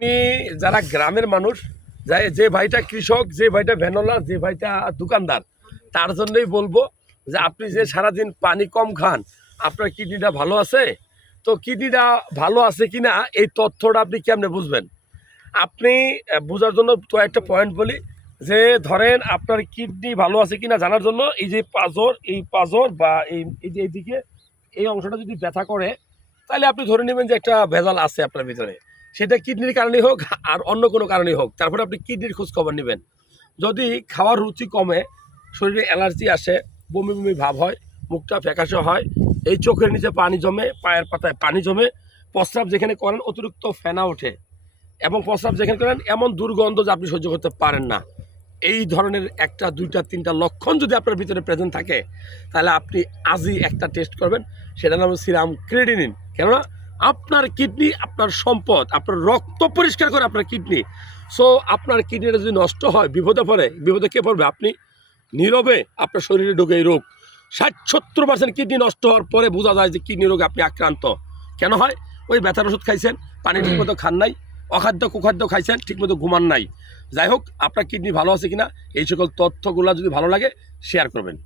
আমি যারা গ্রামের মানুষ, যে ভাইটা কৃষক, যে ভাইটা ভ্যানওয়ালা, যে ভাইটা দোকানদার, তার জন্যই বলবো যে আপনি যে সারাদিন পানি কম খান, আপনার কিডনিটা ভালো আছে। তো কিডনিটা ভালো আছে কিনা এই তথ্যটা আপনি কেমনে বুঝবেন? আপনি বোঝার জন্য তো একটা পয়েন্ট বলি, যে ধরেন আপনার কিডনি ভালো আছে কিনা জানার জন্য এই যে পাঁজর বা এই যে এইদিকে এই অংশটা যদি ব্যথা করে, তাহলে আপনি ধরে নেবেন যে একটা ভেজাল আছে আপনার ভিতরে। সেটা কিডনির কারণেই হোক আর অন্য কোনো কারণেই হোক, তারপরে আপনি কিডনির খোঁজ খবর নেবেন। যদি খাওয়ার রুচি কমে, শরীরে অ্যালার্জি আসে, বমি বমি ভাব হয়, মুখটা ফ্যাকাশে হয়, এই চোখের নিচে পানি জমে, পায়ের পাতায় পানি জমে, প্রস্রাব যেখানে করেন অতিরিক্ত ফেনা ওঠে, এবং প্রস্রাব যেখানে করেন এমন দুর্গন্ধ যে আপনি সহ্য করতে পারেন না, এই ধরনের একটা দুইটা তিনটা লক্ষণ যদি আপনার ভিতরে প্রেজেন্ট থাকে, তাহলে আপনি আজই একটা টেস্ট করবেন। সেটা নাম সিরাম ক্রিয়েটিনিন। কেননা আপনার কিডনি আপনার সম্পদ, আপনার রক্ত পরিষ্কার করে আপনার কিডনি। সো আপনার কিডনিটা যদি নষ্ট হয়, বিপদে কে পড়বে? আপনি। নীরবে আপনার শরীরে ঢুকে এই রোগ 60-70% কিডনি নষ্ট হওয়ার পরে বোঝা যায় যে কিডনি রোগে আপনি আক্রান্ত। কেন হয়? ওই ব্যথার ওষুধ খাইছেন, পানি ঠিকমতো খান নাই, অখাদ্য কুখাদ্য খাইছেন, ঠিকমতো ঘুমান নাই। যাই হোক, আপনার কিডনি ভালো আছে কিনা এই সকল তথ্যগুলো যদি ভালো লাগে শেয়ার করবেন।